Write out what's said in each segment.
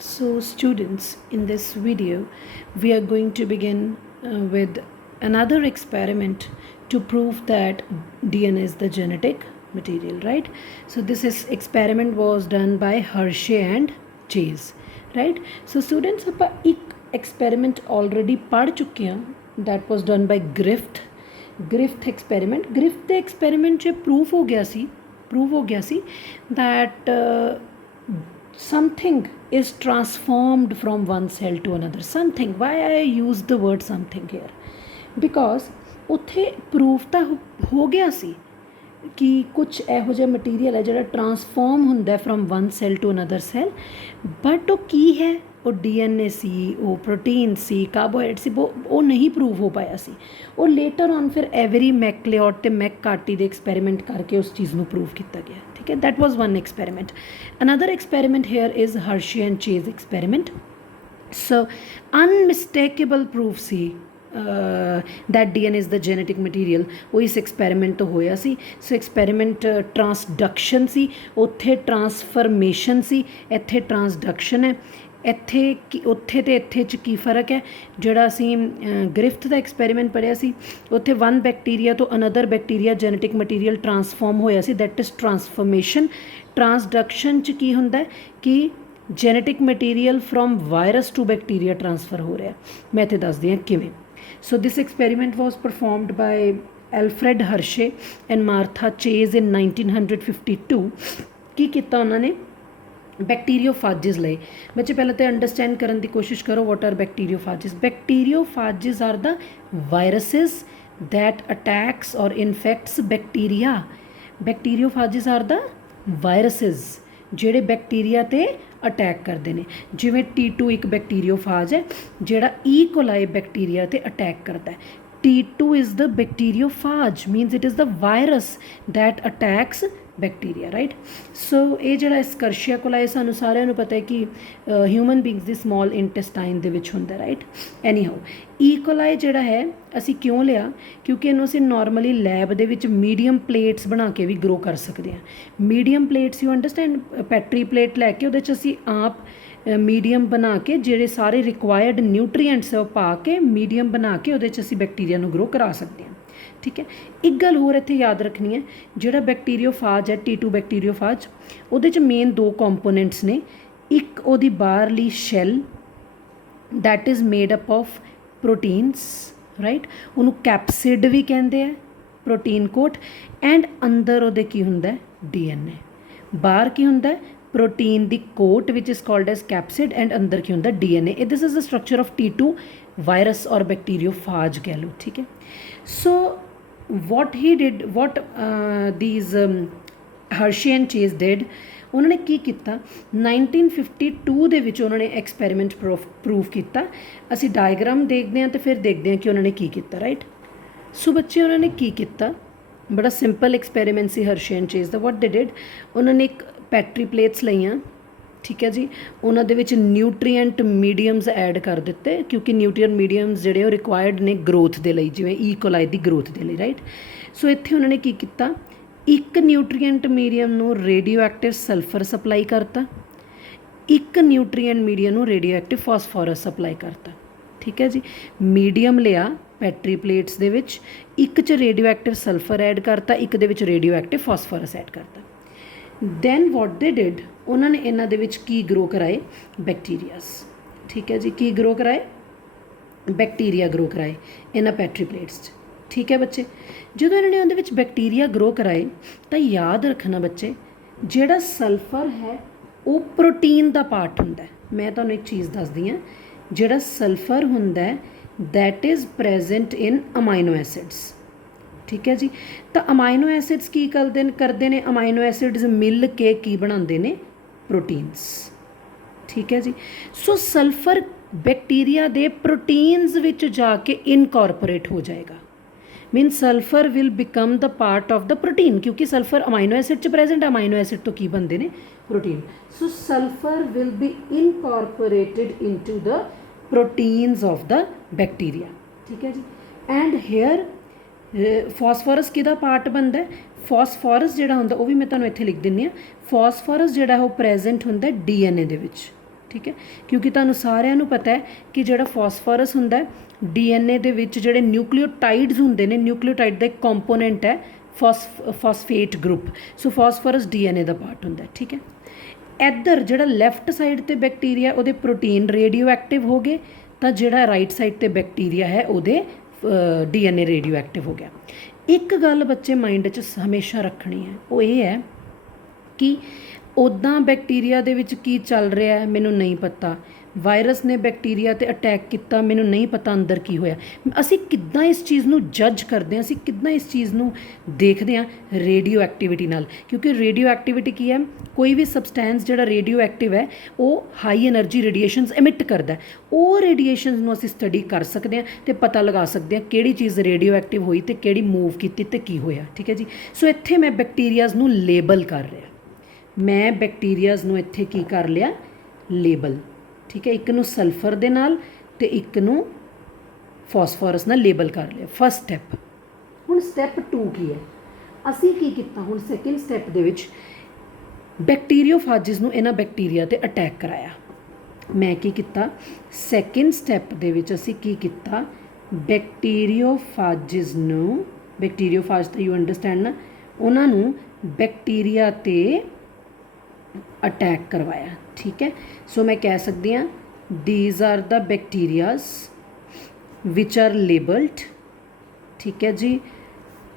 So students, in this video we are going to begin with another experiment to prove that DNA is the genetic material, right? So this experiment was done by Hershey and Chase, right? So students, ਆਪਾਂ ਇੱਕ experiment already ਪੜ੍ਹ ਚੁੱਕੇ ਹਾਂ, that was done by Griffith experiment. Griffith ਦੇ experiment 'ਚ prove ਹੋ ਗਿਆ ਸੀ that something is transformed from one cell to another. Something, why I use the word something here, because ਉੱਥੇ proof ਤਾਂ ਹੋ ਗਿਆ ਸੀ ਕਿ ਕੁਝ ਇਹੋ ਜਿਹਾ ਮਟੀਰੀਅਲ ਹੈ ਜਿਹੜਾ ਟਰਾਂਸਫਾਰਮ ਹੁੰਦਾ from one cell to another cell, but ਉਹ ਕੀ ਹੈ, ਉਹ DNA ਸੀ, ਉਹ ਪ੍ਰੋਟੀਨ ਸੀ, ਕਾਰਬੋਹਾਈਡਰੇਟ ਸੀ, ਉਹ ਨਹੀਂ ਪ੍ਰੂਵ ਹੋ ਪਾਇਆ ਸੀ। ਉਹ ਲੇਟਰ ਔਨ ਫਿਰ ਐਵਰੀ ਮੈਕਲਿਓਡ ਅਤੇ ਮੈਕਕਾਰਟੀ ਦੇ ਐਕਸਪੈਰੀਮੈਂਟ ਕਰਕੇ ਉਸ ਚੀਜ਼ ਨੂੰ ਪ੍ਰੂਵ ਕੀਤਾ ਗਿਆ। ਠੀਕ ਹੈ, that was one experiment. Another experiment here is Hershey and Chase experiment. So unmistakable proof ਸੀ that DNA is the genetic material, ਉਹ ਇਸ ਐਕਸਪੈਰੀਮੈਂਟ ਤੋਂ ਹੋਇਆ ਸੀ। ਸੋ ਐਕਸਪੈਰੀਮੈਂਟ ਟਰਾਂਸਡਕਸ਼ਨ ਸੀ, ਉੱਥੇ ਟਰਾਂਸਫਰਮੇਸ਼ਨ ਸੀ, ਇੱਥੇ ਟਰਾਂਸਡਕਸ਼ਨ ਹੈ। ਉੱਥੇ ਅਤੇ ਇੱਥੇ 'ਚ ਕੀ ਫ਼ਰਕ ਹੈ? ਜਿਹੜਾ ਅਸੀਂ ਗ੍ਰਿਫਥ ਦਾ ਐਕਸਪੈਰੀਮੈਂਟ ਪੜ੍ਹਿਆ ਸੀ, ਉੱਥੇ ਵਨ ਬੈਕਟੀਰੀਆ ਤੋਂ another bacteria genetic material transform ਹੋਇਆ ਸੀ, ਦੈਟ ਇਜ਼ ਟਰਾਂਸਫਰਮੇਸ਼ਨ। ਟਰਾਂਸਡਕਸ਼ਨ 'ਚ ਕੀ ਹੁੰਦਾ ਕਿ genetic material from virus to bacteria transfer ਹੋ ਰਿਹਾ। ਮੈਂ ਇੱਥੇ ਦੱਸਦੀ ਹਾਂ ਕਿਵੇਂ। So this experiment was performed by Alfred Hershey and Martha Chase in 1952. ਕੀ ਕੀਤਾ ਉਹਨਾਂ ਨੇ? ਬੈਕਟੀਰੀਓਫਾਜਿਸ ਲਏ। ਬੱਚੇ ਪਹਿਲਾਂ ਤਾਂ ਅੰਡਰਸਟੈਂਡ ਕਰਨ ਦੀ ਕੋਸ਼ਿਸ਼ ਕਰੋ, what are bacteriophages. Bacteriophages are the viruses that attacks or infects bacteria. Bacteriophages are the viruses ਜਿਹੜੇ ਬੈਕਟੀਰੀਆ 'ਤੇ ਅਟੈਕ ਕਰਦੇ ਨੇ। ਜਿਵੇਂ T2 ਇੱਕ ਬੈਕਟੀਰੀਓਫਾਜ ਹੈ ਜਿਹੜਾ ਈਕੋਲਾਈ ਬੈਕਟੀਰੀਆ 'ਤੇ ਅਟੈਕ ਕਰਦਾ ਹੈ। T2 is the bacteriophage, means it is the virus that attacks bacteria, right. So ਇਹ ਜਿਹੜਾ ਐਸਕਰਸ਼ੀਆ ਕੋਲਾਈ ਸਾਨੂੰ ਸਾਰਿਆਂ ਨੂੰ ਪਤਾ ਹੈ ਕਿ ਹਿਊਮਨ ਬੀਂਗਸ ਦੀ ਸਮੋਲ ਇੰਟੈਸਟਾਈਨ ਦੇ ਵਿੱਚ ਹੁੰਦਾ, ਰਾਈਟ। ਐਨੀ ਹਾਊ ਈਕੋਲਾਈ ਜਿਹੜਾ ਹੈ ਅਸੀਂ ਕਿਉਂ ਲਿਆ? ਕਿਉਂਕਿ ਇਹਨੂੰ ਅਸੀਂ ਨੋਰਮਲੀ ਲੈਬ ਦੇ ਵਿੱਚ ਮੀਡੀਅਮ ਪਲੇਟਸ ਬਣਾ ਕੇ ਵੀ ਗਰੋ ਕਰ ਸਕਦੇ ਹਾਂ। Medium plates, you understand, Petri plate ਲੈ ਕੇ ਉਹਦੇ 'ਚ ਅਸੀਂ ਆਪ ਮੀਡੀਅਮ ਬਣਾ ਕੇ ਜਿਹੜੇ ਸਾਰੇ ਰਿਕੁਆਇਰਡ ਨਿਊਟਰੀਐਂਟਸ ਹੈ ਉਹ ਪਾ ਕੇ ਮੀਡੀਅਮ ਬਣਾ ਕੇ ਉਹਦੇ 'ਚ ਅਸੀਂ ਬੈਕਟੀਰੀਆ ਨੂੰ ਗਰੋ ਕਰਾ ਸਕਦੇ ਹਾਂ। ਠੀਕ ਹੈ, ਇੱਕ ਗੱਲ ਹੋਰ ਇੱਥੇ ਯਾਦ ਰੱਖਣੀ ਹੈ, ਜਿਹੜਾ ਬੈਕਟੀਰੀਓਫਾਜ ਹੈ T2 ਬੈਕਟੀਰੀਓਫਾਜ, ਉਹਦੇ 'ਚ ਮੇਨ ਦੋ ਕੰਪੋਨੈਂਟਸ ਨੇ। ਇੱਕ ਉਹਦੀ ਬਾਹਰਲੀ shell that is made up of proteins, right, ਉਹਨੂੰ ਕੈਪਸਿਡ ਵੀ ਕਹਿੰਦੇ ਆ, ਪ੍ਰੋਟੀਨ ਕੋਟ। ਐਂਡ ਅੰਦਰ ਉਹਦੇ ਕੀ ਹੁੰਦਾ? DNA। ਬਾਹਰ ਕੀ ਹੁੰਦਾ? Protein the coat which is called as ਕੈਪਸਿਡ, and ਅੰਦਰ ਕੀ ਹੁੰਦਾ? DNA। This is the structure of T2 virus ਔਰ ਬੈਕਟੀਰੀਓਫਾਜ ਕਹਿ ਲਓ। ਠੀਕ ਹੈ, ਸੋ what these Hershey and Chase did, ਉਹਨਾਂ ਨੇ ਕੀ ਕੀਤਾ? 1952 ਦੇ ਵਿੱਚ ਉਹਨਾਂ ਨੇ ਐਕਸਪੈਰੀਮੈਂਟ ਪ੍ਰੂਵ ਕੀਤਾ। ਅਸੀਂ ਡਾਇਗਰਾਮ ਦੇਖਦੇ ਹਾਂ ਅਤੇ ਫਿਰ ਦੇਖਦੇ ਹਾਂ ਕਿ ਉਹਨਾਂ ਨੇ ਕੀ ਕੀਤਾ, ਰਾਈਟ। ਸੋ ਬੱਚੇ, ਉਹਨਾਂ ਨੇ ਕੀ ਕੀਤਾ? ਬੜਾ simple experiment C Hershey and Chase the. what they did, ਉਹਨਾਂ ਨੇ ਇੱਕ ਪੈਟਰੀ ਪਲੇਟਸ ਲਈਆਂ, ਠੀਕ ਹੈ ਜੀ, ਉਹਨਾਂ ਦੇ ਵਿੱਚ ਨਿਊਟਰੀਐਂਟ ਮੀਡੀਅਮਸ ਐਡ ਕਰ ਦਿੱਤੇ, ਕਿਉਂਕਿ ਨਿਊਟਰੀਐਂਟ ਮੀਡੀਅਮਸ ਜਿਹੜੇ ਉਹ ਰਿਕੁਆਇਰਡ ਨੇ ਗਰੋਥ ਦੇ ਲਈ, ਜਿਵੇਂ ਈਕੋਲਾਈ ਦੀ ਗਰੋਥ ਦੇ ਲਈ, ਰਾਈਟ। ਸੋ ਇੱਥੇ ਉਹਨਾਂ ਨੇ ਕੀ ਕੀਤਾ? ਇੱਕ ਨਿਊਟਰੀਐਂਟ ਮੀਡੀਅਮ ਨੂੰ ਰੇਡੀਓ ਐਕਟਿਵ ਸਲਫਰ ਸਪਲਾਈ ਕਰਤਾ, ਇੱਕ ਨਿਊਟਰੀਐਂਟ ਮੀਡੀਅਮ ਨੂੰ ਰੇਡੀਓ ਐਕਟਿਵ ਫਾਸਫੋਰਸ ਸਪਲਾਈ ਕਰਤਾ। ਠੀਕ ਹੈ ਜੀ, ਮੀਡੀਅਮ ਲਿਆ ਪੈਟਰੀ ਪਲੇਟਸ ਦੇ ਵਿੱਚ, ਇੱਕ 'ਚ ਰੇਡੀਓ ਐਕਟਿਵ ਸਲਫਰ ਐਡ ਕਰਤਾ, ਇੱਕ ਦੇ ਵਿੱਚ ਰੇਡੀਓ ਐਕਟਿਵ ਫਾਸਫੋਰਸ ਐਡ ਕਰਤਾ। ਦੈਨ ਵਾਟ ਦੇ ਡਿਡ, ਉਹਨਾਂ ਨੇ ਇਹਨਾਂ ਦੇ ਵਿੱਚ ਕੀ ਗਰੋ ਕਰਾਏ? ਬੈਕਟੀਰੀਆਸ। ਠੀਕ ਹੈ ਜੀ, ਕੀ ਗਰੋ ਕਰਾਏ? ਬੈਕਟੀਰੀਆ ਗਰੋ ਕਰਾਏ ਇਹਨਾਂ ਪੈਟਰੀ ਪਲੇਟਸ 'ਚ। ਠੀਕ ਹੈ ਬੱਚੇ, ਜਦੋਂ ਇਹਨਾਂ ਨੇ ਉਹਦੇ ਵਿੱਚ ਬੈਕਟੀਰੀਆ ਗਰੋ ਕਰਾਏ ਤਾਂ ਯਾਦ ਰੱਖਣਾ ਬੱਚੇ, ਜਿਹੜਾ ਸਲਫਰ ਹੈ ਉਹ ਪ੍ਰੋਟੀਨ ਦਾ ਪਾਰਟ ਹੁੰਦਾ। ਮੈਂ ਤੁਹਾਨੂੰ ਇੱਕ ਚੀਜ਼ ਦੱਸਦੀ ਹਾਂ, ਜਿਹੜਾ ਸਲਫਰ ਹੁੰਦਾ that is present in amino acids. ਠੀਕ ਹੈ ਜੀ, ਤਾਂ ਅਮਾਈਨੋ ਐਸਿਡਸ ਕੀ ਕਰਦੇ ਨੇ? ਅਮਾਈਨੋ ਐਸਿਡਸ ਮਿਲ ਕੇ ਕੀ ਬਣਾਉਂਦੇ ਨੇ? ਪ੍ਰੋਟੀਨਸ। ਠੀਕ ਹੈ ਜੀ, ਸੋ ਸਲਫਰ ਬੈਕਟੀਰੀਆ ਦੇ ਪ੍ਰੋਟੀਨਸ ਵਿੱਚ ਜਾ ਕੇ ਇਨਕੋਰਪੋਰੇਟ ਹੋ ਜਾਏਗਾ। Mean sulphur will become the part of the protein, ਕਿਉਂਕਿ ਸਲਫਰ ਅਮਾਈਨੋ ਐਸਿਡ 'ਚ ਪ੍ਰੈਜ਼ੈਂਟ, ਅਮਾਈਨੋ ਐਸਿਡ ਤੋਂ ਕੀ ਬਣਦੇ ਨੇ? Protein. So sulphur will be incorporated into the proteins of the bacteria. ਠੀਕ ਹੈ ਜੀ, ਐਂਡ ਹੇਅਰ ਫਾਸਫੋਰਸ ਕਿਹਦਾ ਪਾਰਟ ਬਣਦਾ? ਫਾਸਫੋਰਸ ਜਿਹੜਾ ਹੁੰਦਾ ਉਹ ਵੀ ਮੈਂ ਤੁਹਾਨੂੰ ਇੱਥੇ ਲਿਖ ਦਿੰਦੀ ਹਾਂ। ਫਾਸਫੋਰਸ ਜਿਹੜਾ ਉਹ ਪ੍ਰੈਜ਼ੈਂਟ ਹੁੰਦਾ DNA ਦੇ ਵਿੱਚ। ठीक है, क्योंकि तुहानूं सारिਆਂ ਨੂੰ पता है कि ਜਿਹੜਾ ਫਾਸਫੋਰਸ ਹੁੰਦਾ DNA ਦੇ ਵਿੱਚ ਜਿਹੜੇ ਨਿਊਕਲੀਓਟਾਈਡਸ ਹੁੰਦੇ ਨੇ, ਨਿਊਕਲੀਓਟਾਈਡ ਦਾ ਇੱਕ ਕੰਪੋਨੈਂਟ ਹੈ ਫਾਸਫੇਟ ਗਰੁੱਪ। ਸੋ ਫਾਸਫੋਰਸ DNA ਦਾ ਪਾਰਟ ਹੁੰਦਾ, ਠੀਕ ਹੈ। ਇੱਧਰ ਜਿਹੜਾ ਲੈਫਟ ਸਾਈਡ 'ਤੇ ਬੈਕਟੀਰੀਆ ਉਹਦੇ ਪ੍ਰੋਟੀਨ ਰੇਡੀਓ ਐਕਟਿਵ ਹੋ ਗਏ, ਤਾਂ ਜਿਹੜਾ ਰਾਈਟ ਸਾਈਡ 'ਤੇ ਬੈਕਟੀਰੀਆ ਹੈ ਉਹਦੇ DNA ਰੇਡੀਓ ਐਕਟਿਵ ਹੋ ਗਿਆ। ਇੱਕ ਗੱਲ ਬੱਚੇ ਮਾਈਂਡ 'ਚ ਹਮੇਸ਼ਾ ਰੱਖਣੀ ਹੈ, ਉਹ ਇਹ ਹੈ ਕਿ ਉੱਦਾਂ ਬੈਕਟੀਰੀਆ ਦੇ ਵਿੱਚ ਕੀ ਚੱਲ ਰਿਹਾ ਮੈਨੂੰ ਨਹੀਂ ਪਤਾ, ਵਾਇਰਸ ਨੇ ਬੈਕਟੀਰੀਆ 'ਤੇ ਅਟੈਕ ਕੀਤਾ, ਮੈਨੂੰ ਨਹੀਂ ਪਤਾ ਅੰਦਰ ਕੀ ਹੋਇਆ। ਅਸੀਂ ਕਿੱਦਾਂ ਇਸ ਚੀਜ਼ ਨੂੰ ਜੱਜ ਕਰਦੇ ਹਾਂ, ਅਸੀਂ ਕਿੱਦਾਂ ਇਸ ਚੀਜ਼ ਨੂੰ ਦੇਖਦੇ ਹਾਂ? ਰੇਡੀਓ ਐਕਟੀਵਿਟੀ ਨਾਲ, ਕਿਉਂਕਿ ਰੇਡੀਓ ਐਕਟੀਵਿਟੀ ਕੀ ਹੈ, ਕੋਈ ਵੀ ਸਬਸਟੈਂਸ ਜਿਹੜਾ ਰੇਡੀਓ ਐਕਟਿਵ ਹੈ ਉਹ ਹਾਈ ਐਨਰਜੀ ਰੇਡੀਏਸ਼ਨਸ ਐਮਿਟ ਕਰਦਾ, ਉਹ ਰੇਡੀਏਸ਼ਨਸ ਨੂੰ ਅਸੀਂ ਸਟੱਡੀ ਕਰ ਸਕਦੇ ਹਾਂ ਅਤੇ ਪਤਾ ਲਗਾ ਸਕਦੇ ਹਾਂ ਕਿਹੜੀ ਚੀਜ਼ ਰੇਡੀਓ ਐਕਟਿਵ ਹੋਈ ਅਤੇ ਕਿਹੜੀ ਮੂਵ ਕੀਤੀ ਅਤੇ ਕੀ ਹੋਇਆ, ਠੀਕ ਹੈ ਜੀ। ਸੋ ਇੱਥੇ ਮੈਂ ਬੈਕਟੀਰੀਆਜ਼ ਨੂੰ ਲੇਬਲ ਕਰ ਰਿਹਾ, ਮੈਂ ਬੈਕਟੀਰੀਆਜ਼ ਨੂੰ ਇੱਥੇ ਕੀ ਕਰ ਲਿਆ, ਲੇਬਲ, ਠੀਕ ਹੈ। ਇੱਕ ਨੂੰ ਸਲਫਰ ਦੇ ਨਾਲ ਅਤੇ ਇੱਕ ਨੂੰ ਫਾਸਫੋਰਸ ਨਾਲ ਲੇਬਲ ਕਰ ਲਿਆ, ਫਸਟ ਸਟੈਪ। ਹੁਣ ਸਟੈਪ 2 ਕੀ ਹੈ, ਅਸੀਂ ਕੀ ਕੀਤਾ ਹੁਣ ਸੈਕਿੰਡ ਸਟੈਪ ਦੇ ਵਿੱਚ ਬੈਕਟੀਰੀਓਫਾਜਿਸ ਨੂੰ ਇਹਨਾਂ ਬੈਕਟੀਰੀਆ 'ਤੇ ਅਟੈਕ ਕਰਾਇਆ। ਮੈਂ ਕੀ ਕੀਤਾ, ਸੈਕਿੰਡ ਸਟੈਪ ਦੇ ਵਿੱਚ ਅਸੀਂ ਕੀ ਕੀਤਾ, ਬੈਕਟੀਰੀਓਫਾਜਿਸ ਨੂੰ, ਬੈਕਟੀਰੀਓਫਾਜ ਤਾਂ ਯੂ ਅੰਡਰਸਟੈਂਡ ਨਾ, ਉਹਨਾਂ ਨੂੰ ਬੈਕਟੀਰੀਆ 'ਤੇ ਅਟੈਕ ਕਰਵਾਇਆ, ਠੀਕ ਹੈ। ਸੋ ਮੈਂ ਕਹਿ ਸਕਦੀ ਹਾਂ these are the bacterias which are labelled, ਠੀਕ ਹੈ ਜੀ।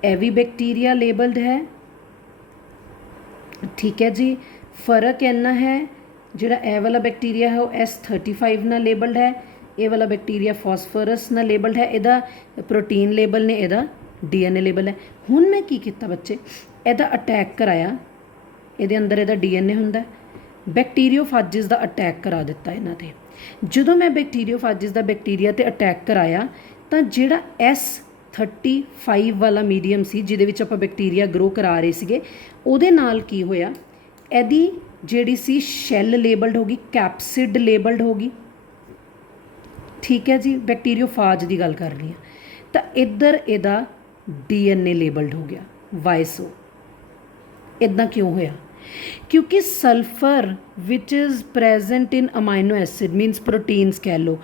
ਇਹ ਵੀ ਬੈਕਟੀਰੀਆ ਲੇਬਲਡ ਹੈ, ਠੀਕ ਹੈ ਜੀ। ਫਰਕ ਇੰਨਾ ਹੈ, ਜਿਹੜਾ ਇਹ ਵਾਲਾ ਬੈਕਟੀਰੀਆ ਹੈ ਉਹ S35 ਨਾਲ ਲੇਬਲਡ ਹੈ, ਇਹ ਵਾਲਾ ਬੈਕਟੀਰੀਆ ਫਾਸਫੋਰਸ ਨਾਲ ਲੇਬਲਡ ਹੈ। ਇਹਦਾ ਪ੍ਰੋਟੀਨ ਲੇਬਲ ਨੇ, ਇਹਦਾ DNA ਲੇਬਲ ਹੈ। ਹੁਣ ਮੈਂ ਕੀ ਕੀਤਾ ਬੱਚੇ, ਇਹਦਾ ਅਟੈਕ ਕਰਾਇਆ, ਇਹਦੇ ਅੰਦਰ ਇਹਦਾ DNA ਹੁੰਦਾ, ਬੈਕਟੀਰੀਓਫਾਜਿਸ ਦਾ ਅਟੈਕ ਕਰਾ ਦਿੱਤਾ ਇਹਨਾਂ 'ਤੇ। ਜਦੋਂ ਮੈਂ ਬੈਕਟੀਰੀਓਫਾਜਿਸ ਦਾ ਬੈਕਟੀਰੀਆ 'ਤੇ ਅਟੈਕ ਕਰਾਇਆ ਤਾਂ ਜਿਹੜਾ S35 ਵਾਲਾ ਮੀਡੀਅਮ ਸੀ ਜਿਹਦੇ ਵਿੱਚ ਆਪਾਂ ਬੈਕਟੀਰੀਆ ਗਰੋ ਕਰਾ ਰਹੇ ਸੀਗੇ, ਉਹਦੇ ਨਾਲ ਕੀ ਹੋਇਆ, ਇਹਦੀ ਜਿਹੜੀ ਸੀ ਸ਼ੈੱਲ ਲੇਬਲਡ ਹੋ ਗਈ, ਕੈਪਸਿਡ ਲੇਬਲਡ ਹੋ ਗਈ, ਠੀਕ ਹੈ ਜੀ। ਬੈਕਟੀਰੀਓਫਾਜ ਦੀ ਗੱਲ ਕਰ ਰਹੀ ਹਾਂ। ਤਾਂ ਇੱਧਰ ਇਹਦਾ DNA ਲੇਬਲਡ ਹੋ ਗਿਆ, ਵਾਈਸੋ। ਇੱਦਾਂ ਕਿਉਂ ਹੋਇਆ, ਕਿਉਂਕਿ sulphur which is present in amino acid means proteins ਕਹਿ ਲਓ,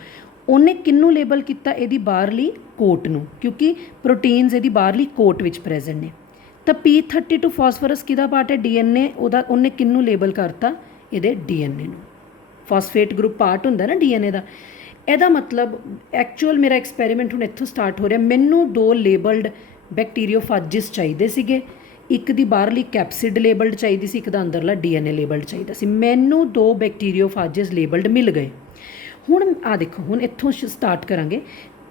ਉਹਨੇ ਕਿਹਨੂੰ ਲੇਬਲ ਕੀਤਾ, ਇਹਦੀ ਬਾਹਰਲੀ ਕੋਟ ਨੂੰ, ਕਿਉਂਕਿ ਪ੍ਰੋਟੀਨਸ ਇਹਦੀ ਬਾਹਰਲੀ ਕੋਟ ਵਿੱਚ ਪ੍ਰੈਜ਼ੈਂਟ ਨੇ। ਤਾਂ P32 ਫਾਸਫੋਰਸ ਕਿਹਦਾ ਪਾਰਟ ਹੈ, DNA ਉਹਦਾ, ਉਹਨੇ ਕਿਹਨੂੰ ਲੇਬਲ ਕਰਤਾ, ਇਹਦੇ DNA ਨੂੰ। ਫਾਸਫੇਟ ਗਰੁੱਪ ਪਾਰਟ ਹੁੰਦਾ ਨਾ DNA ਦਾ। ਇਹਦਾ ਮਤਲਬ ਐਕਚੁਅਲ ਮੇਰਾ ਐਕਸਪੈਰੀਮੈਂਟ ਹੁਣ ਇੱਥੋਂ ਸਟਾਰਟ ਹੋ ਰਿਹਾ। ਮੈਨੂੰ 2 ਲੇਬਲਡ ਬੈਕਟੀਰੀਓਫਾਜਿਸ ਚਾਹੀਦੇ ਸੀਗੇ, ਇੱਕ ਦੀ ਬਾਹਰਲੀ ਕੈਪਸਿਡ ਲੇਬਲਡ ਚਾਹੀਦੀ ਸੀ, ਇੱਕ ਦਾ ਅੰਦਰਲਾ DNA ਲੇਬਲਡ ਚਾਹੀਦਾ ਸੀ। ਮੈਨੂੰ 2 ਬੈਕਟੀਰੀਓਫਾਜਿਸ ਲੇਬਲਡ ਮਿਲ ਗਏ। ਹੁਣ ਆ ਦੇਖੋ, ਹੁਣ ਇੱਥੋਂ ਸਟਾਰਟ ਕਰਾਂਗੇ।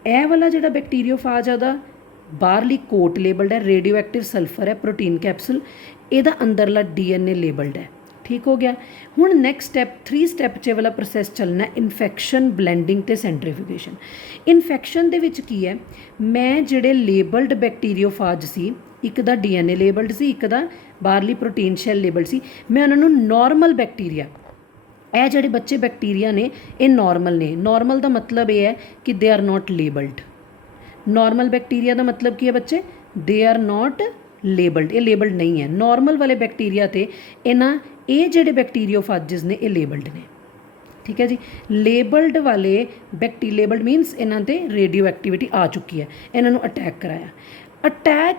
ਇਹ ਵਾਲਾ ਜਿਹੜਾ ਬੈਕਟੀਰੀਓਫਾਜ ਆ ਉਹਦਾ ਬਾਹਰਲੀ ਕੋਟ ਲੇਬਲਡ ਹੈ, ਰੇਡੀਓ ਐਕਟਿਵ ਸਲਫਰ ਹੈ, ਪ੍ਰੋਟੀਨ ਕੈਪਸੂਲ, ਇਹਦਾ ਅੰਦਰਲਾ DNA ਲੇਬਲਡ ਹੈ, ਠੀਕ ਹੋ ਗਿਆ। ਹੁਣ ਨੈਕਸਟ ਸਟੈਪ 3 ਸਟੈਪ 'ਚ ਵਾਲਾ ਪ੍ਰੋਸੈਸ ਚੱਲਣਾ, ਇਨਫੈਕਸ਼ਨ, ਬਲੈਂਡਿੰਗ ਅਤੇ ਸੈਂਟਰੀਫਿਊਗੇਸ਼ਨ। ਇਨਫੈਕਸ਼ਨ ਦੇ ਵਿੱਚ ਕੀ ਹੈ, ਮੈਂ ਜਿਹੜੇ ਲੇਬਲਡ ਬੈਕਟੀਰੀਓਫਾਜ ਸੀ, ਇੱਕ ਦਾ DNA ਲੇਬਲਡ ਸੀ, ਇੱਕ ਦਾ ਬਾਹਰਲੀ ਪ੍ਰੋਟੀਨ ਸ਼ੈਲ ਲੇਬਲਡ ਸੀ, ਮੈਂ ਉਹਨਾਂ ਨੂੰ ਨੋਰਮਲ ਬੈਕਟੀਰੀਆ, ਇਹ ਜਿਹੜੇ ਬੱਚੇ ਬੈਕਟੀਰੀਆ ਨੇ ਇਹ ਨੋਰਮਲ ਨੇ। ਨੋਰਮਲ ਦਾ ਮਤਲਬ ਇਹ ਹੈ ਕਿ they are not labelled. Normal bacteria ਦਾ ਮਤਲਬ ਕੀ ਹੈ ਬੱਚੇ, ਦੇ ਆਰ ਨੋਟ ਲੇਬਲਡ, ਇਹ ਲੇਬਲਡ ਨਹੀਂ ਹੈ। ਨੋਰਮਲ ਵਾਲੇ ਬੈਕਟੀਰੀਆ 'ਤੇ ਇਹ ਜਿਹੜੇ ਬੈਕਟੀਰੀਓਫਾਜਿਸ ਨੇ ਇਹ ਲੇਬਲਡ ਨੇ, ਠੀਕ ਹੈ ਜੀ। ਲੇਬਲਡ ਵਾਲੇ ਲੇਬਲਡ ਮੀਨਸ ਇਹਨਾਂ 'ਤੇ ਰੇਡੀਓ ਐਕਟੀਵਿਟੀ ਆ ਚੁੱਕੀ ਹੈ, ਇਹਨਾਂ ਨੂੰ ਅਟੈਕ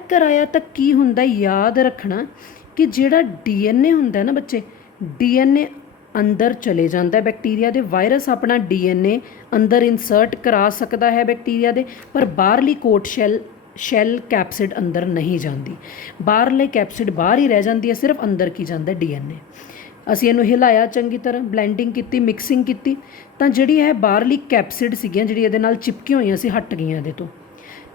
ਕਰਾਇਆ ਤਾਂ ਕੀ ਹੁੰਦਾ, ਯਾਦ ਰੱਖਣਾ ਕਿ ਜਿਹੜਾ DNA ਹੁੰਦਾ ਨਾ ਬੱਚੇ, DNA ਅੰਦਰ ਚਲੇ ਜਾਂਦਾ ਬੈਕਟੀਰੀਆ ਦੇ। ਵਾਇਰਸ ਆਪਣਾ DNA ਅੰਦਰ ਇਨਸਰਟ ਕਰਾ ਸਕਦਾ ਹੈ ਬੈਕਟੀਰੀਆ ਦੇ, ਪਰ ਬਾਹਰਲੀ ਕੋਟ ਸ਼ੈੱਲ ਕੈਪਸਿਡ ਅੰਦਰ ਨਹੀਂ ਜਾਂਦੀ। ਬਾਹਰਲੇ ਕੈਪਸਿਡ ਬਾਹਰ ਹੀ ਰਹਿ ਜਾਂਦੀ ਹੈ, ਸਿਰਫ ਅੰਦਰ ਕੀ ਜਾਂਦਾ DNA। ਅਸੀਂ ਇਹਨੂੰ ਹਿਲਾਇਆ ਚੰਗੀ ਤਰ੍ਹਾਂ, ਬਲੈਂਡਿੰਗ ਕੀਤੀ, ਮਿਕਸਿੰਗ ਕੀਤੀ, ਤਾਂ ਜਿਹੜੀ ਇਹ ਬਾਹਰਲੀ ਕੈਪਸਿਡ ਸੀਗੀਆਂ ਜਿਹੜੀ ਇਹਦੇ ਨਾਲ ਚਿਪਕੀਆਂ ਹੋਈਆਂ ਸੀ, ਹਟ ਗਈਆਂ ਇਹਦੇ ਤੋਂ,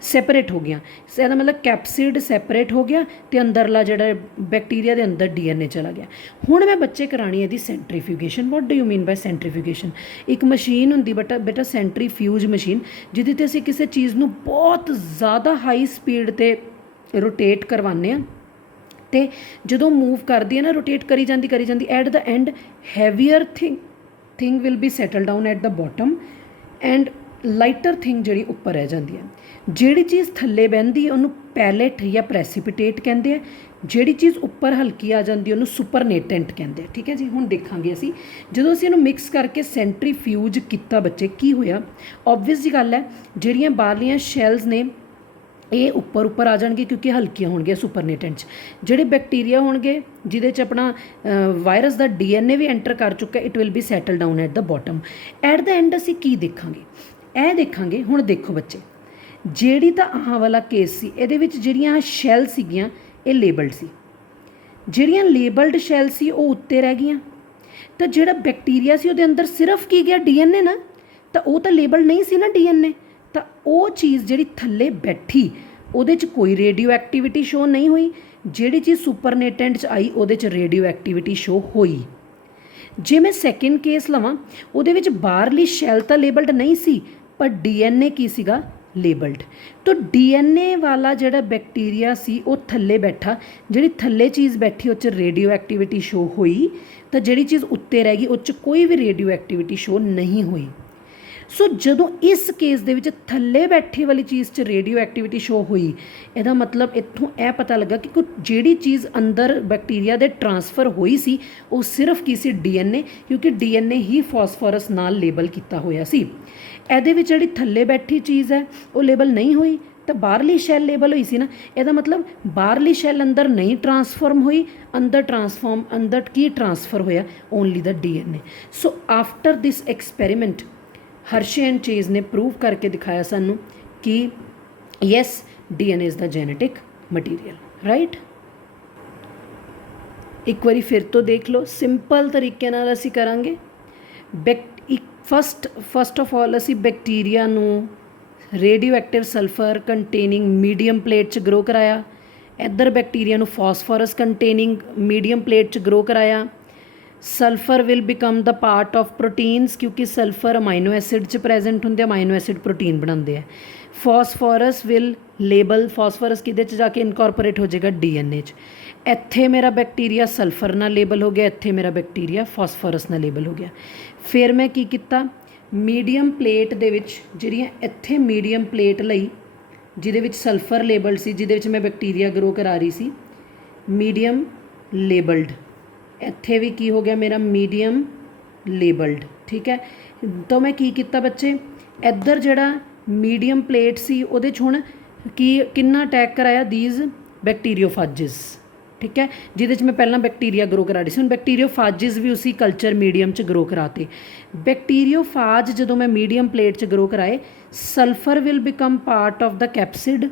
ਸੈਪਰੇਟ ਹੋ ਗਈਆਂ। ਇਹਦਾ ਮਤਲਬ ਕੈਪਸਿਡ ਸੈਪਰੇਟ ਹੋ ਗਿਆ ਅਤੇ ਅੰਦਰਲਾ ਜਿਹੜਾ ਬੈਕਟੀਰੀਆ ਦੇ ਅੰਦਰ DNA ਚਲਾ ਗਿਆ। ਹੁਣ ਮੈਂ ਬੱਚੇ ਕਰਾਣੀ ਇਹਦੀ ਸੈਂਟਰੀਫਿਊਗੇਸ਼ਨ। ਵਾਟ ਡੂ ਯੂ ਮੀਨ ਬਾਈ ਸੈਂਟਰੀਫਿਊਗੇਸ਼ਨ? ਇੱਕ ਮਸ਼ੀਨ ਹੁੰਦੀ ਬੇਟਾ ਸੈਂਟਰੀਫਿਊਜ ਮਸ਼ੀਨ, ਜਿਹਦੇ 'ਤੇ ਅਸੀਂ ਕਿਸੇ ਚੀਜ਼ ਨੂੰ ਬਹੁਤ ਜ਼ਿਆਦਾ ਹਾਈ ਸਪੀਡ 'ਤੇ ਰੋਟੇਟ ਕਰਵਾਉਂਦੇ ਹਾਂ, ਅਤੇ ਜਦੋਂ ਮੂਵ ਕਰਦੀ ਹੈ ਨਾ, ਰੋਟੇਟ ਕਰੀ ਜਾਂਦੀ at the end heavier thing will be settle down at the bottom and lighter thing ਜਿਹੜੀ ਉੱਪਰ ਰਹਿ ਜਾਂਦੀ ਹੈ। ਜਿਹੜੀ ਚੀਜ਼ ਥੱਲੇ ਬਹਿੰਦੀ ਹੈ ਉਹਨੂੰ ਪੈਲੇਟ ਜਾਂ ਪ੍ਰੈਸੀਪੀਟੇਟ ਕਹਿੰਦੇ ਆ, ਜਿਹੜੀ ਚੀਜ਼ ਉੱਪਰ ਹਲਕੀ ਆ ਜਾਂਦੀ ਉਹਨੂੰ ਸੁਪਰਨੇਟੈਂਟ ਕਹਿੰਦੇ ਆ। ਠੀਕ ਹੈ ਜੀ, ਹੁਣ ਦੇਖਾਂਗੇ ਅਸੀਂ ਜਦੋਂ ਅਸੀਂ ਇਹਨੂੰ ਮਿਕਸ ਕਰਕੇ ਸੈਂਟਰੀਫਿਊਜ ਕੀਤਾ ਬੱਚੇ ਕੀ ਹੋਇਆ। ਓਬਵੀਅਸ ਜੀ ਗੱਲ ਹੈ, ਜਿਹੜੀਆਂ ਬਾਹਰਲੀਆਂ ਸ਼ੈਲਸ ਨੇ ਇਹ ਉੱਪਰ ਆ ਜਾਣਗੇ ਕਿਉਂਕਿ ਹਲਕੀਆਂ ਹੋਣਗੀਆਂ ਸੁਪਰਨੇਟੈਂਟ 'ਚ। ਜਿਹੜੇ ਬੈਕਟੀਰੀਆ ਹੋਣਗੇ ਜਿਹਦੇ 'ਚ ਆਪਣਾ ਵਾਇਰਸ ਦਾ DNA ਵੀ ਐਂਟਰ ਕਰ ਚੁੱਕਾ, it will be settle down at the bottom. At the and ਅਸੀਂ ਕੀ ਦੇਖਾਂਗੇ, ਇਹ ਦੇਖਾਂਗੇ। ਹੁਣ ਦੇਖੋ ਬੱਚੇ, ਜਿਹੜੀ ਤਾਂ ਆਹ ਵਾਲਾ ਕੇਸ ਸੀ ਇਹਦੇ ਵਿੱਚ ਜਿਹੜੀਆਂ ਸ਼ੈਲ ਸੀਗੀਆਂ ਇਹ ਲੇਬਲਡ ਸੀ, ਜਿਹੜੀਆਂ ਲੇਬਲਡ ਸ਼ੈਲ ਸੀ ਉਹ ਉੱਤੇ ਰਹਿ ਗਈਆਂ। ਤਾਂ ਜਿਹੜਾ ਬੈਕਟੀਰੀਆ ਸੀ ਉਹਦੇ ਅੰਦਰ ਸਿਰਫ ਕੀ ਗਿਆ, DNA ਨਾ, ਤਾਂ ਉਹ ਤਾਂ ਲੇਬਲ ਨਹੀਂ ਸੀ ਨਾ DNA। ਤਾਂ ਉਹ ਚੀਜ਼ ਜਿਹੜੀ ਥੱਲੇ ਬੈਠੀ ਉਹਦੇ 'ਚ ਕੋਈ ਰੇਡੀਓ ਐਕਟੀਵਿਟੀ ਸ਼ੋ ਨਹੀਂ ਹੋਈ, ਜਿਹੜੀ ਚੀਜ਼ ਸੁਪਰਨੇਟੈਂਟ 'ਚ ਆਈ ਉਹਦੇ 'ਚ ਰੇਡੀਓ ਐਕਟੀਵਿਟੀ ਸ਼ੋ ਹੋਈ। ਜੇ ਮੈਂ ਸੈਕਿੰਡ ਕੇਸ ਲਵਾਂ ਉਹਦੇ ਵਿੱਚ ਬਾਹਰਲੀ ਸ਼ੈਲ ਤਾਂ ਲੇਬਲਡ ਨਹੀਂ ਸੀ ਪਰ DNA ਕੀ ਸੀਗਾ, ਲੇਬਲਡ। ਤਾਂ DNA ਵਾਲਾ ਜਿਹੜਾ ਬੈਕਟੀਰੀਆ ਸੀ ਉਹ ਥੱਲੇ ਬੈਠਾ, ਜਿਹੜੀ ਥੱਲੇ ਚੀਜ਼ ਬੈਠੀ ਉਹ 'ਚ ਰੇਡੀਓ ਐਕਟੀਵਿਟੀ ਸ਼ੋ ਹੋਈ, ਤਾਂ ਜਿਹੜੀ ਚੀਜ਼ ਉੱਤੇ ਰਹਿ ਗਈ ਉਹ 'ਚ ਕੋਈ ਵੀ ਰੇਡੀਓ ਐਕਟੀਵਿਟੀ ਸ਼ੋ ਨਹੀਂ ਹੋਈ। ਸੋ ਜਦੋਂ ਇਸ ਕੇਸ ਦੇ ਵਿੱਚ ਥੱਲੇ ਬੈਠੀ ਵਾਲੀ ਚੀਜ਼ 'ਚ ਰੇਡੀਓ ਐਕਟੀਵਿਟੀ ਸ਼ੋ ਹੋਈ, ਇਹਦਾ ਮਤਲਬ ਇੱਥੋਂ ਇਹ ਪਤਾ ਲੱਗਾ ਕਿ ਕੋਈ ਜਿਹੜੀ ਚੀਜ਼ ਅੰਦਰ ਬੈਕਟੀਰੀਆ ਦੇ ਟਰਾਂਸਫਰ ਹੋਈ ਸੀ ਉਹ ਸਿਰਫ ਕੀ ਸੀ, DNA, ਕਿਉਂਕਿ DNA ਹੀ ਫਾਸਫੋਰਸ ਨਾਲ ਲੇਬਲ ਕੀਤਾ ਹੋਇਆ ਸੀ। ਇਹਦੇ ਵਿੱਚ ਜਿਹੜੀ ਥੱਲੇ ਬੈਠੀ ਚੀਜ਼ ਹੈ ਉਹ ਲੇਬਲ ਨਹੀਂ ਹੋਈ, ਤਾਂ ਬਾਹਰਲੀ ਸ਼ੈਲ ਲੇਬਲ ਹੋਈ ਸੀ ਨਾ। ਇਹਦਾ ਮਤਲਬ ਬਾਹਰਲੀ ਸ਼ੈਲ ਅੰਦਰ ਨਹੀਂ ਟਰਾਂਸਫਾਰਮ ਹੋਈ, ਅੰਦਰ ਕੀ ਟਰਾਂਸਫਰ ਹੋਇਆ, only the DNA। So after this experiment Hershey and Chase ਨੇ ਪ੍ਰੂਵ ਕਰਕੇ ਦਿਖਾਇਆ ਸਾਨੂੰ ਕਿ yes, DNA is the genetic material, right. ਇੱਕ ਵਾਰੀ ਫਿਰ ਤੋਂ ਦੇਖ ਲਓ, ਸਿੰਪਲ ਤਰੀਕੇ ਨਾਲ ਅਸੀਂ ਕਰਾਂਗੇ। ਫਸਟ ਆਫ ਆਲ ਅਸੀਂ ਬੈਕਟੀਰੀਆ ਨੂੰ radioactive sulphur containing medium plate 'ਚ ਗਰੋ ਕਰਾਇਆ। ਇੱਧਰ ਬੈਕਟੀਰੀਆ ਨੂੰ ਫਾਸਫੋਰਸ ਕੰਟੇਨਿੰਗ ਮੀਡੀਅਮ ਪਲੇਟ 'ਚ ਗਰੋ ਕਰਾਇਆ। Sulphur will become the part of proteins, ਕਿਉਂਕਿ ਸਲਫਰ ਅਮਾਈਨੋ ਐਸਿਡ 'ਚ ਪ੍ਰੈਜ਼ੈਂਟ ਹੁੰਦੇ, ਅਮਾਈਨੋ ਐਸਿਡ ਪ੍ਰੋਟੀਨ ਬਣਾਉਂਦੇ ਆ। ਫਾਸਫੋਰਸ ਵਿਲ ਲੇਬਲ, ਫਾਸਫੋਰਸ ਕਿਹਦੇ 'ਚ ਜਾ ਕੇ ਇਨਕੋਰਪੋਰੇਟ ਹੋ ਜਾਏਗਾ, DNA 'ਚ। ਇੱਥੇ ਮੇਰਾ ਬੈਕਟੀਰੀਆ ਸਲਫਰ ਨਾਲ ਲੇਬਲ ਹੋ ਗਿਆ, ਇੱਥੇ ਮੇਰਾ ਬੈਕਟੀਰੀਆ ਫਾਸਫੋਰਸ ਨਾਲ ਲੇਬਲ ਹੋ ਗਿਆ। ਫਿਰ ਮੈਂ ਕੀ ਕੀਤਾ, ਮੀਡੀਅਮ ਪਲੇਟ ਦੇ ਵਿੱਚ ਜਿਹੜੀਆਂ ਇੱਥੇ ਮੀਡੀਅਮ ਪਲੇਟ ਲਈ ਜਿਹਦੇ ਵਿੱਚ ਸਲਫਰ ਲੇਬਲਡ ਸੀ, ਜਿਹਦੇ ਵਿੱਚ ਮੈਂ ਬੈਕਟੀਰੀਆ ਗਰੋ ਕਰਾ ਰਹੀ ਸੀ, ਮੀਡੀਅਮ ਲੇਬਲਡ। ਇੱਥੇ ਵੀ ਕੀ ਹੋ ਗਿਆ ਮੇਰਾ, ਮੀਡੀਅਮ ਲੇਬਲਡ। ਠੀਕ ਹੈ, ਤਾਂ ਮੈਂ ਕੀ ਕੀਤਾ ਬੱਚੇ, ਇੱਧਰ ਜਿਹੜਾ ਮੀਡੀਅਮ ਪਲੇਟ ਸੀ ਉਹਦੇ 'ਚ ਹੁਣ ਕਿੰਨਾ ਅਟੈਕ ਕਰਾਇਆ, ਦੀਜ਼ ਬੈਕਟੀਰੀਓਫਾਜਿਸ। ਠੀਕ ਹੈ, ਜਿਹਦੇ 'ਚ ਮੈਂ ਪਹਿਲਾਂ ਬੈਕਟੀਰੀਆ ਗਰੋ ਕਰਾ ਰਹੀ ਸੀ, ਹੁਣ ਬੈਕਟੀਰੀਓਫਾਜਿਸ ਵੀ ਉਸੀ ਕਲਚਰ ਮੀਡੀਅਮ 'ਚ ਗਰੋ ਕਰਾਤੇ। ਬੈਕਟੀਰੀਓਫਾਜ ਜਦੋਂ ਮੈਂ ਮੀਡੀਅਮ ਪਲੇਟ 'ਚ ਗਰੋ ਕਰਾਏ, sulphur will become part of the capsid,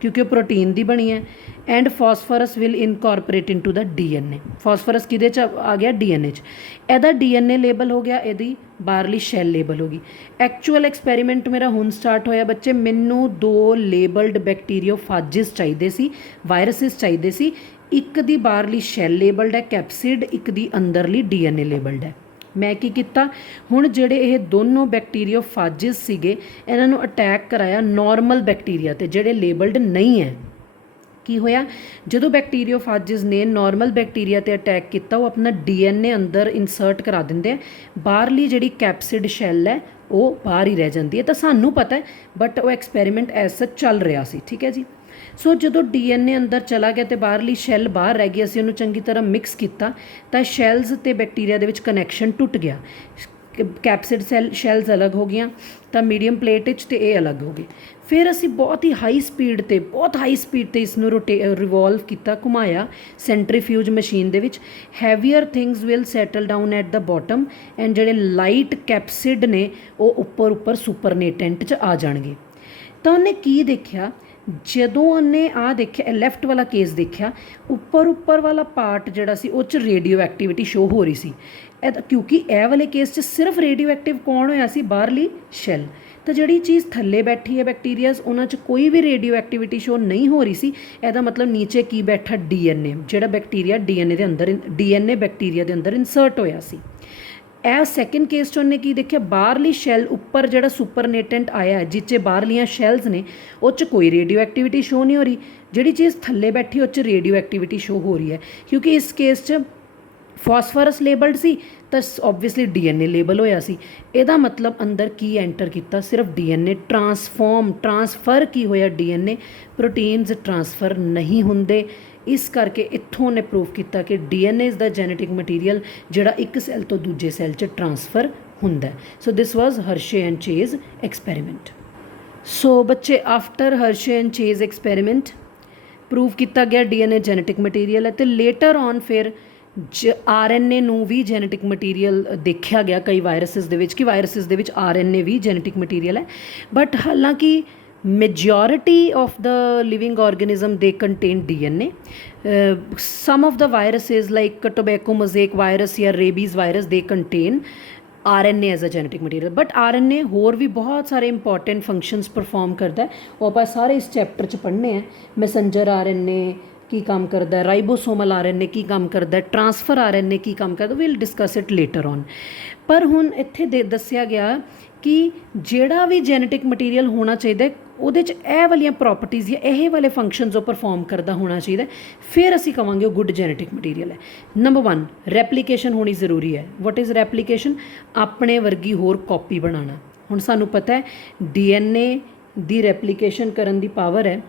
ਕਿਉਂਕਿ ਉਹ ਪ੍ਰੋਟੀਨ ਦੀ ਬਣੀ ਹੈ। And phosphorus will incorporate into the DNA। Phosphorus ਕਿਹਦੇ 'ਚ ਆ ਗਿਆ, DNA 'ਚ। ਇਹਦਾ DNA ਲੇਬਲ ਹੋ ਗਿਆ, ਇਹਦੀ ਬਾਹਰਲੀ ਸ਼ੈਲ ਲੇਬਲ ਹੋ ਗਈ। ਐਕਚੁਅਲ ਐਕਸਪੈਰੀਮੈਂਟ ਮੇਰਾ ਹੁਣ ਸਟਾਰਟ ਹੋਇਆ ਬੱਚੇ। ਮੈਨੂੰ 2 ਲੇਬਲਡ ਬੈਕਟੀਰੀਓਫਾਜਿਸ ਚਾਹੀਦੇ ਸੀ, ਵਾਇਰਸਿਸ ਚਾਹੀਦੇ ਸੀ। ਇੱਕ ਦੀ ਬਾਹਰਲੀ ਸ਼ੈਲ ਲੇਬਲਡ ਹੈ ਕੈਪਸਿਡ, ਇੱਕ ਦੀ ਅੰਦਰਲੀ DNA ਲੇਬਲਡ ਹੈ। ਮੈਂ ਕੀ ਕੀਤਾ, ਹੁਣ ਜਿਹੜੇ ਇਹ ਦੋਨੋਂ ਬੈਕਟੀਰੀਓਫਾਜਿਸ ਸੀਗੇ ਇਹਨਾਂ ਨੂੰ ਅਟੈਕ ਕਰਾਇਆ ਨੋਰਮਲ ਬੈਕਟੀਰੀਆ 'ਤੇ ਜਿਹੜੇ ਲੇਬਲਡ ਨਹੀਂ ਹੈ। ਕੀ ਹੋਇਆ, ਜਦੋਂ ਬੈਕਟੀਰੀਓਫਾਜਿਸ ਨੇ ਨਾਰਮਲ ਬੈਕਟੀਰੀਆ 'ਤੇ ਅਟੈਕ ਕੀਤਾ, ਉਹ ਆਪਣਾ DNA ਅੰਦਰ ਇਨਸਰਟ ਕਰਾ ਦਿੰਦੇ ਆ, ਬਾਹਰਲੀ ਜਿਹੜੀ ਕੈਪਸਿਡ ਸ਼ੈਲ ਹੈ ਉਹ ਬਾਹਰ ਹੀ ਰਹਿ ਜਾਂਦੀ ਹੈ। ਤਾਂ ਸਾਨੂੰ ਪਤਾ ਹੈ, ਬਟ ਉਹ ਐਕਸਪੈਰੀਮੈਂਟ ਐਸ ਸੱਚ ਚੱਲ ਰਿਹਾ ਸੀ। ਠੀਕ ਹੈ ਜੀ। ਸੋ ਜਦੋਂ DNA ਅੰਦਰ ਚਲਾ ਗਿਆ ਅਤੇ ਬਾਹਰਲੀ ਸ਼ੈਲ ਬਾਹਰ ਰਹਿ ਗਈ, ਅਸੀਂ ਉਹਨੂੰ ਚੰਗੀ ਤਰ੍ਹਾਂ ਮਿਕਸ ਕੀਤਾ ਤਾਂ ਸ਼ੈਲਜ਼ ਅਤੇ ਬੈਕਟੀਰੀਆ ਦੇ ਵਿੱਚ ਕਨੈਕਸ਼ਨ ਟੁੱਟ ਗਿਆ। ਕੈਪਸਿਡ ਸ਼ੈਲਜ਼ ਅਲੱਗ ਹੋ ਗਈਆਂ ਤਾਂ ਮੀਡੀਅਮ ਪਲੇਟ ਵਿੱਚ, ਅਤੇ ਇਹ ਅਲੱਗ ਹੋ ਗਏ। ਫਿਰ ਅਸੀਂ ਬਹੁਤ ਹਾਈ ਸਪੀਡ 'ਤੇ ਇਸ ਨੂੰ ਰਿਵੋਲਵ ਕੀਤਾ, ਘੁਮਾਇਆ ਸੈਂਟਰੀਫਿਊਜ ਮਸ਼ੀਨ ਦੇ ਵਿੱਚ। Heavier things will settle down at the bottom, and ਜਿਹੜੇ ਲਾਈਟ ਕੈਪਸਿਡ ਨੇ ਉਹ ਉੱਪਰ ਸੁਪਰਨੇਟੈਂਟ 'ਚ ਆ ਜਾਣਗੇ। ਤਾਂ ਉਹਨੇ ਕੀ ਦੇਖਿਆ, ਜਦੋਂ ਉਹਨੇ ਦੇਖਿਆ ਲੈਫਟ ਵਾਲਾ ਕੇਸ ਦੇਖਿਆ, ਉੱਪਰ ਵਾਲਾ ਪਾਰਟ ਜਿਹੜਾ ਸੀ ਉਹ 'ਚ ਰੇਡੀਓ ਐਕਟੀਵਿਟੀ ਸ਼ੋ ਹੋ ਰਹੀ ਸੀ। ਕਿਉਂਕਿ ਇਹ ਵਾਲੇ ਕੇਸ 'ਚ ਸਿਰਫ ਰੇਡੀਓ ਐਕਟਿਵ ਕੌਣ ਹੋਇਆ ਸੀ, ਬਾਹਰਲੀ ਸ਼ੈਲ। ਤਾਂ ਜਿਹੜੀ ਚੀਜ਼ ਥੱਲੇ ਬੈਠੀ ਹੈ ਬੈਕਟੀਰੀਆਜ਼, ਉਹਨਾਂ 'ਚ ਕੋਈ ਵੀ ਰੇਡੀਓ ਐਕਟੀਵਿਟੀ ਸ਼ੋ ਨਹੀਂ ਹੋ ਰਹੀ ਸੀ। ਇਹਦਾ ਮਤਲਬ ਨੀਚੇ ਕੀ ਬੈਠਾ, DNA, ਜਿਹੜਾ ਬੈਕਟੀਰੀਆ DNA ਬੈਕਟੀਰੀਆ ਦੇ ਅੰਦਰ ਇਨਸਰਟ ਹੋਇਆ ਸੀ। ਇਹ ਸੈਕਿੰਡ ਕੇਸ 'ਚ ਉਹਨੇ ਕੀ ਦੇਖਿਆ, ਬਾਹਰਲੀ ਸ਼ੈਲ ਉੱਪਰ ਜਿਹੜਾ ਸੁਪਰਨੇਟੈਂਟ ਆਇਆ ਜਿਸ 'ਚ ਬਾਹਰਲੀਆਂ ਸ਼ੈਲਸ ਨੇ ਉਹ 'ਚ ਕੋਈ ਰੇਡੀਓ ਐਕਟੀਵਿਟੀ ਸ਼ੋ ਨਹੀਂ ਹੋ ਰਹੀ, ਜਿਹੜੀ ਚੀਜ਼ ਥੱਲੇ ਬੈਠੀ ਉਹ 'ਚ ਰੇਡੀਓ ਐਕਟੀਵਿਟੀ ਸ਼ੋ ਹੋ ਰਹੀ ਹੈ। ਕਿਉਂਕਿ ਇਸ ਕੇਸ 'ਚ ਫਾਸਫੋਰਸ ਲੇਬਲਡ ਸੀ ਤਾਂ ਓਬਵੀਅਸਲੀ DNA ਲੇਬਲ ਹੋਇਆ ਸੀ। ਇਹਦਾ ਮਤਲਬ ਅੰਦਰ ਕੀ ਐਂਟਰ ਕੀਤਾ, ਸਿਰਫ DNA ਟਰਾਂਸਫਰ ਕੀ ਹੋਇਆ, DNA ਪ੍ਰੋਟੀਨਸ ਟਰਾਂਸਫਰ ਨਹੀਂ ਹੁੰਦੇ। इस करके इत्थों ने प्रूव किया कि DNA is the genetic material जिहड़ा एक सैल तो दूजे सैल च ट्रांसफर हुंदा है। So this was Hershey and Chase experiment. So बच्चे after Hershey and Chase experiment prove किया गया DNA जेनेटिक मटीरियल है, तो लेटर ऑन फिर RNA ਨੂੰ ਵੀ ਜੈਨੇਟਿਕ ਮਟੀਰੀਅਲ ਦੇਖਿਆ ਗਿਆ ਕਈ ਵਾਇਰਸਿਸ ਦੇ ਵਿੱਚ ਕਿ ਵਾਇਰਸਿਸ ਦੇ ਵਿੱਚ RNA ਵੀ ਜੈਨੇਟਿਕ ਮਟੀਰੀਅਲ ਹੈ। ਬਟ ਹਾਲਾਂਕਿ majority of the living organism they contain DNA. Some of the viruses like tobacco mosaic virus या rabies virus they contain RNA as a genetic material, but RNA ਹੋਰ ਵੀ ਬਹੁਤ ਸਾਰੇ important functions perform ਕਰਦਾ ਹੈ, ਉਹ ਆਪਾਂ ਸਾਰੇ ਇਸ ਚੈਪਟਰ 'ਚ ਪੜ੍ਹਨੇ ਹੈ। ਮੈਸੇਂਜਰ RNA ਕੀ ਕੰਮ ਕਰਦਾ ਹੈ, ਰਾਈਬੋਸੋਮਲ RNA ਕੀ ਕੰਮ ਕਰਦਾ ਹੈ, ਟਰਾਂਸਫਰ RNA ਕੀ ਕੰਮ ਕਰਦਾ, we'll discuss it later on. ਪਰ ਹੁਣ ਇੱਥੇ ਦੱਸਿਆ ਗਿਆ ਕਿ ਜਿਹੜਾ ਵੀ ਜੈਨੇਟਿਕ ਮਟੀਰੀਅਲ ਹੋਣਾ ਚਾਹੀਦਾ ਉਹਦੇ 'ਚ ਇਹ ਵਾਲੀਆਂ ਪ੍ਰੋਪਰਟੀਜ਼ ਜਾਂ ਇਹ ਵਾਲੇ ਫੰਕਸ਼ਨਸ ਉਹ ਪਰਫਾਰਮ ਕਰਦਾ ਹੋਣਾ ਚਾਹੀਦਾ, ਫਿਰ ਅਸੀਂ ਕਹਾਂਗੇ ਉਹ ਗੁੱਡ ਜੈਨੇਟਿਕ ਮਟੀਰੀਅਲ ਹੈ। ਨੰਬਰ 1 ਰੈਪਲੀਕੇਸ਼ਨ ਹੋਣੀ ਜ਼ਰੂਰੀ ਹੈ। What is replication? ਆਪਣੇ ਵਰਗੀ ਹੋਰ ਕਾਪੀ ਬਣਾਉਣਾ। ਹੁਣ ਸਾਨੂੰ ਪਤਾ ਹੈ DNA ਦੀ ਰੈਪਲੀਕੇਸ਼ਨ ਕਰਨ ਦੀ ਪਾਵਰ ਹੈ,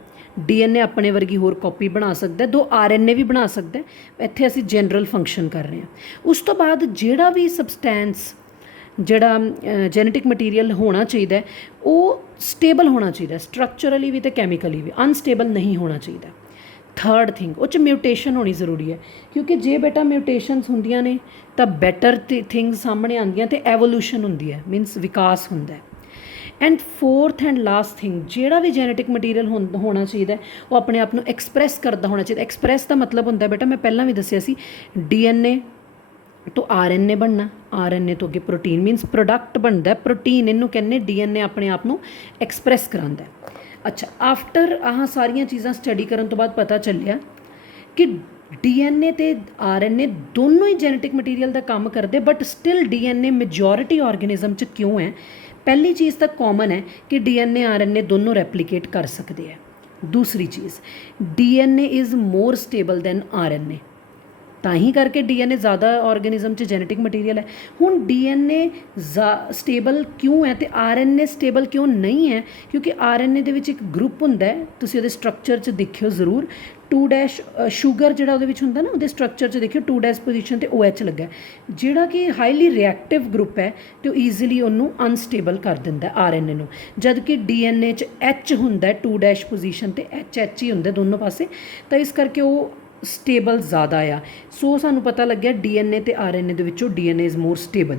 DNA ਆਪਣੇ ਵਰਗੀ ਹੋਰ ਕਾਪੀ ਬਣਾ ਸਕਦਾ, ਦੋ RNA ਵੀ ਬਣਾ ਸਕਦਾ। ਇੱਥੇ ਅਸੀਂ ਜਨਰਲ ਫੰਕਸ਼ਨ ਕਰ ਰਹੇ ਹਾਂ। ਉਸ ਤੋਂ ਬਾਅਦ ਜਿਹੜਾ ਵੀ ਸਬਸਟੈਂਸ ਜਿਹੜਾ ਜੈਨੇਟਿਕ ਮਟੀਰੀਅਲ ਹੋਣਾ ਚਾਹੀਦਾ ਉਹ ਸਟੇਬਲ ਹੋਣਾ ਚਾਹੀਦਾ, ਸਟਰਕਚਰਲੀ ਵੀ ਅਤੇ ਕੈਮੀਕਲੀ ਵੀ। ਅਨਸਟੇਬਲ ਨਹੀਂ ਹੋਣਾ ਚਾਹੀਦਾ। ਥਰਡ ਥਿੰਗ ਉਹ 'ਚ ਮਿਊਟੇਸ਼ਨ ਹੋਣੀ ਜ਼ਰੂਰੀ ਹੈ, ਕਿਉਂਕਿ ਜੇ ਬੇਟਾ ਮਿਊਟੇਸ਼ਨਸ ਹੁੰਦੀਆਂ ਨੇ ਤਾਂ ਬੈਟਰ ਥਿੰਗਸ ਸਾਹਮਣੇ ਆਉਂਦੀਆਂ ਅਤੇ ਐਵੋਲੂਸ਼ਨ ਹੁੰਦੀ ਹੈ, ਮੀਨਸ ਵਿਕਾਸ ਹੁੰਦਾ ਹੈ। And fourth and last thing ਜਿਹੜਾ ਵੀ ਜੈਨੇਟਿਕ ਮਟੀਰੀਅਲ ਹੋਣਾ ਚਾਹੀਦਾ ਉਹ ਆਪਣੇ ਆਪ ਨੂੰ ਐਕਸਪ੍ਰੈਸ ਕਰਦਾ ਹੋਣਾ ਚਾਹੀਦਾ। ਐਕਸਪ੍ਰੈਸ ਦਾ ਮਤਲਬ ਹੁੰਦਾ ਬੇਟਾ ਮੈਂ ਪਹਿਲਾਂ ਵੀ ਦੱਸਿਆ ਸੀ DNA ਤੋਂ RNA ਬਣਨਾ, RNA ਤੋਂ ਅੱਗੇ ਪ੍ਰੋਟੀਨ ਮੀਨਸ ਪ੍ਰੋਡਕਟ ਬਣਦਾ ਪ੍ਰੋਟੀਨ, ਇਹਨੂੰ ਕਹਿੰਦੇ DNA ਆਪਣੇ ਆਪ ਨੂੰ ਐਕਸਪ੍ਰੈਸ ਕਰਾਉਂਦਾ। ਅੱਛਾ, ਆਫਟਰ ਆਹ ਸਾਰੀਆਂ ਚੀਜ਼ਾਂ ਸਟੱਡੀ ਕਰਨ ਤੋਂ ਬਾਅਦ ਪਤਾ ਚੱਲਿਆ ਕਿ DNA ਅਤੇ RNA ਦੋਨੋਂ ਹੀ ਜੈਨੇਟਿਕ ਮਟੀਰੀਅਲ ਦਾ ਕੰਮ ਕਰਦੇ, but still DNA majority organism 'ਚ ਕਿਉਂ ਹੈ? ਪਹਿਲੀ ਚੀਜ਼ ਤਾਂ ਕਾਮਨ ਹੈ ਕਿ DNA RNA ਦੋਨੋਂ ਰੈਪਲੀਕੇਟ ਕਰ ਸਕਦੇ ਹੈ। ਦੂਸਰੀ ਚੀਜ਼ DNA is more stable than RNA, ਤਾਂ ਹੀ ਕਰਕੇ DNA ਜ਼ਿਆਦਾ ਆਰਗੇਨਿਜ਼ਮ 'ਚ ਜੈਨੇਟਿਕ ਮਟੀਰੀਅਲ ਹੈ। ਹੁਣ DNA ਸਟੇਬਲ ਕਿਉਂ ਹੈ ਅਤੇ RNA ਸਟੇਬਲ ਕਿਉਂ ਨਹੀਂ ਹੈ? ਕਿਉਂਕਿ RNA ਦੇ ਵਿੱਚ ਇੱਕ ਗਰੁੱਪ ਹੁੰਦਾ ਹੈ, ਤੁਸੀਂ ਉਹਦੇ ਸਟਰਕਚਰ 'ਚ ਦੇਖਿਓ ਜ਼ਰੂਰ, 2' ਸ਼ੂਗਰ ਜਿਹੜਾ ਉਹਦੇ ਵਿੱਚ ਹੁੰਦਾ ਨਾ, ਉਹਦੇ ਸਟਰਕਚਰ 'ਚ ਦੇਖਿਓ 2' ਪੋਜੀਸ਼ਨ 'ਤੇ OH ਲੱਗਾ, ਜਿਹੜਾ ਕਿ ਹਾਈਲੀ ਰਿਐਕਟਿਵ ਗਰੁੱਪ ਹੈ ਅਤੇ ਉਹ ਈਜ਼ੀਲੀ ਉਹਨੂੰ ਅਨਸਟੇਬਲ ਕਰ ਦਿੰਦਾ RNA ਨੂੰ। ਜਦ ਕਿ DNA 'ਚ H ਹੁੰਦਾ 2' ਪੋਜੀਸ਼ਨ 'ਤੇ, H ਹੀ ਹੁੰਦਾ ਦੋਨੋਂ ਪਾਸੇ, ਤਾਂ ਇਸ ਕਰਕੇ ਉਹ ਸਟੇਬਲ ਜ਼ਿਆਦਾ ਆ। ਸੋ ਸਾਨੂੰ ਪਤਾ ਲੱਗਿਆ DNA ਅਤੇ RNA ਦੇ ਵਿੱਚੋਂ DNA ਇਜ਼ ਮੋਰ ਸਟੇਬਲ।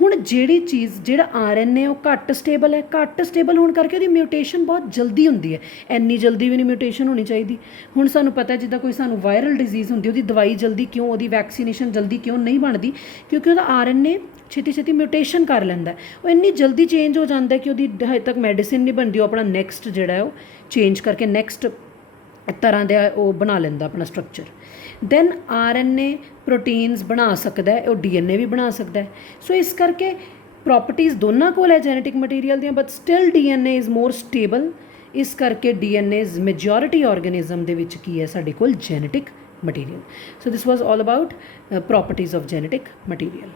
ਹੁਣ ਜਿਹੜੀ ਚੀਜ਼ ਜਿਹੜਾ RNA ਉਹ ਘੱਟ ਸਟੇਬਲ ਹੈ, ਘੱਟ ਸਟੇਬਲ ਹੋਣ ਕਰਕੇ ਉਹਦੀ ਮਿਊਟੇਸ਼ਨ ਬਹੁਤ ਜਲਦੀ ਹੁੰਦੀ ਹੈ, ਇੰਨੀ ਜਲਦੀ ਵੀ ਨਹੀਂ ਮਿਊਟੇਸ਼ਨ ਹੋਣੀ ਚਾਹੀਦੀ। ਹੁਣ ਸਾਨੂੰ ਪਤਾ ਜਿੱਦਾਂ ਕੋਈ ਸਾਨੂੰ ਵਾਇਰਲ ਡਿਜ਼ੀਜ਼ ਹੁੰਦੀ, ਉਹਦੀ ਦਵਾਈ ਜਲਦੀ ਕਿਉਂ, ਉਹਦੀ ਵੈਕਸੀਨੇਸ਼ਨ ਜਲਦੀ ਕਿਉਂ ਨਹੀਂ ਬਣਦੀ? ਕਿਉਂਕਿ ਉਹਦਾ RNA ਛੇਤੀ ਛੇਤੀ ਮਿਊਟੇਸ਼ਨ ਕਰ ਲੈਂਦਾ, ਉਹ ਇੰਨੀ ਜਲਦੀ ਚੇਂਜ ਹੋ ਜਾਂਦਾ ਕਿ ਉਹਦੀ ਹਜੇ ਤੱਕ ਮੈਡੀਸਿਨ ਨਹੀਂ ਬਣਦੀ, ਉਹ ਆਪਣਾ ਨੈਕਸਟ ਜਿਹੜਾ ਉਹ ਚੇਂਜ ਕਰਕੇ ਨੈਕਸਟ ਤਰ੍ਹਾਂ ਦਾ ਉਹ ਬਣਾ ਲੈਂਦਾ ਆਪਣਾ ਸਟਰਕਚਰ। ਦੈਨ RNA ਪ੍ਰੋਟੀਨਸ ਬਣਾ ਸਕਦਾ, ਉਹ DNA ਵੀ ਬਣਾ ਸਕਦਾ। ਸੋ ਇਸ ਕਰਕੇ ਪ੍ਰੋਪਰਟੀਜ਼ ਦੋਨਾਂ ਕੋਲ ਹੈ ਜੈਨੇਟਿਕ ਮਟੀਰੀਅਲ ਦੀਆਂ, but still DNA is more stable. ਇਸ ਕਰਕੇ DNA ਇਜ਼ ਮੈਜੋਰਿਟੀ ਆਰਗੇਨਿਜ਼ਮ ਦੇ ਵਿੱਚ ਕੀ ਹੈ ਸਾਡੇ ਕੋਲ genetic material. So this was all about properties of genetic material.